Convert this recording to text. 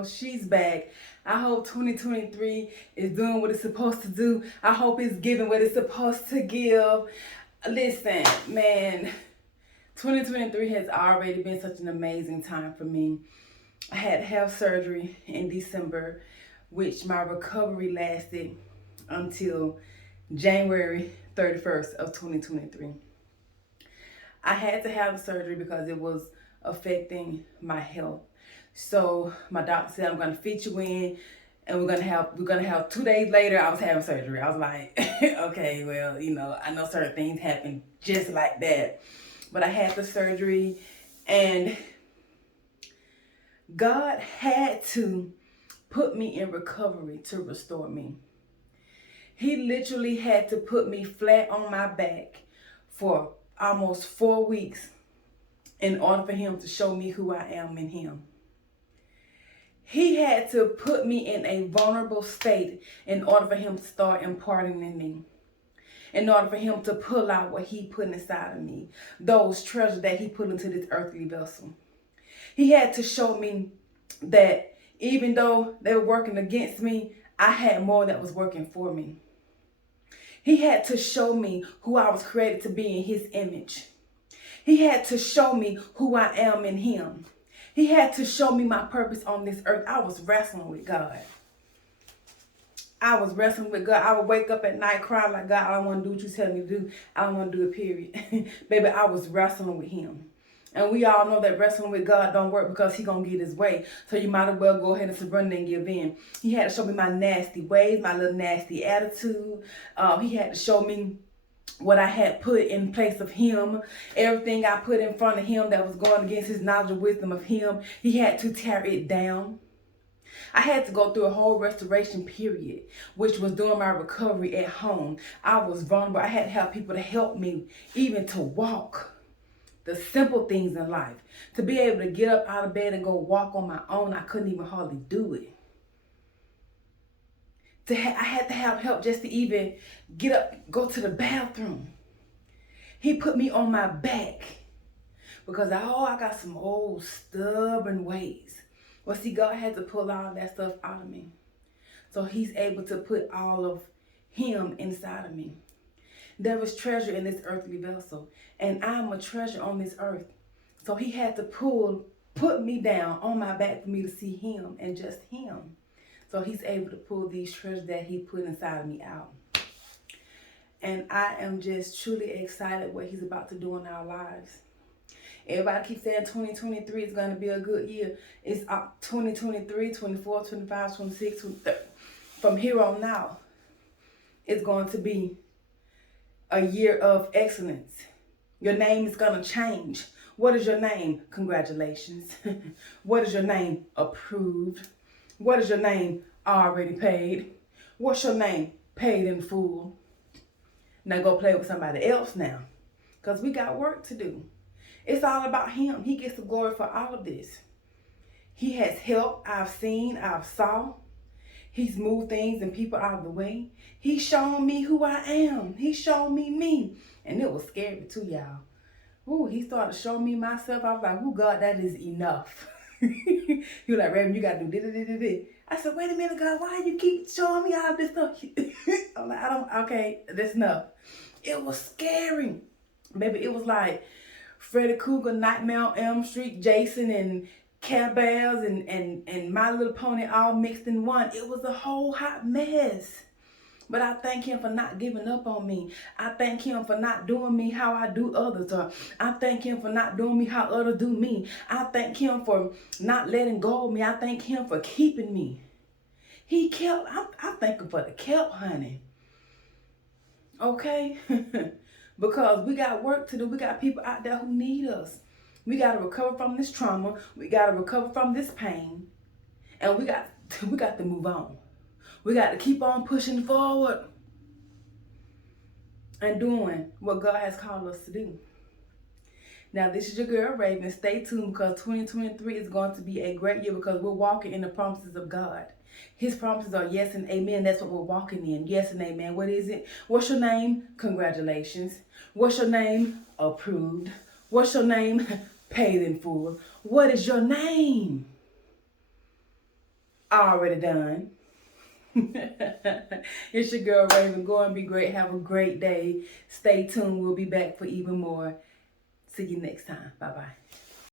girl. She's back. I hope 2023 is doing what it's supposed to do. I hope it's giving what it's supposed to give. Listen, man, 2023 has already been such an amazing time for me. I had to have surgery in December, which my recovery lasted until January 31st of 2023. I had to have the surgery because it was affecting my health. So my doctor said, I'm gonna fit you in and we're gonna have 2 days later I was having surgery. I was like, okay, well, I know certain things happen just like that. But I had the surgery and God had to put me in recovery to restore me. He literally had to put me flat on my back for almost 4 weeks in order for him to show me who I am in him. He had to put me in a vulnerable state in order for him to start imparting in me. In order for him to pull out what he put inside of me, those treasures that he put into this earthly vessel. He had to show me that even though they were working against me, I had more that was working for me. He had to show me who I was created to be in his image. He had to show me who I am in him. He had to show me my purpose on this earth. I was wrestling with God. I was wrestling with God. I would wake up at night crying like, God, I don't want to do what you tell me to do. I don't want to do it, period. Baby, I was wrestling with him. And we all know that wrestling with God don't work because he going to get his way. So you might as well go ahead and surrender and give in. He had to show me my nasty ways, my little nasty attitude. He had to show me what I had put in place of him. Everything I put in front of him that was going against his knowledge and wisdom of him. He had to tear it down. I had to go through a whole restoration period, which was during my recovery at home. I was vulnerable. I had to have people to help me even to walk. The simple things in life. To be able to get up out of bed and go walk on my own, I couldn't even hardly do it. I had to have help just to even get up, go to the bathroom. He put me on my back because I got some old stubborn ways. Well, see, God had to pull all that stuff out of me. So he's able to put all of him inside of me. There was treasure in this earthly vessel, and I'm a treasure on this earth. So he had to put me down on my back for me to see him and just him. So he's able to pull these treasures that he put inside of me out. And I am just truly excited what he's about to do in our lives. Everybody keeps saying 2023 is going to be a good year. It's 2023, 24, 25, 26, 27. From here on out, it's going to be a year of excellence. Your name is going to change. What is your name? Congratulations. What is your name? Approved. What is your name? Already paid. What's your name? Paid in full. Now go play with somebody else now, because we got work to do. It's all about him. He gets the glory for all of this. He has helped. I've seen, I've saw. He's moved things and people out of the way. He's shown me who I am. He's shown me. And it was scary too, y'all. Ooh, he started showing me myself. I was like, oh God, that is enough. He was like, Raven, you got to do this. I said, wait a minute, God, why you keep showing me all this stuff? I'm like, okay, that's enough. It was scary. Baby, it was like Freddy Krueger, Nightmare on Elm Street, Jason, and Care Bears, and My Little Pony all mixed in one. It was a whole hot mess. But I thank him for not giving up on me. I thank him for not doing me how I do others. Or I thank him for not doing me how others do me. I thank him for not letting go of me. I thank him for keeping me. He kept, I thank him for the kept, honey. Okay? Because we got work to do. We got people out there who need us. We got to recover from this trauma. We got to recover from this pain. And we got to move on. We got to keep on pushing forward and doing what God has called us to do. Now, this is your girl, Raven. Stay tuned because 2023 is going to be a great year because we're walking in the promises of God. His promises are yes and amen. That's what we're walking in. Yes and amen. What is it? What's your name? Congratulations. What's your name? Approved. What's your name? Paid in full. What is your name? already done. It's your girl Raven. Go and be great. Have a great day. Stay tuned. We'll be back for even more. See you next time. Bye-bye.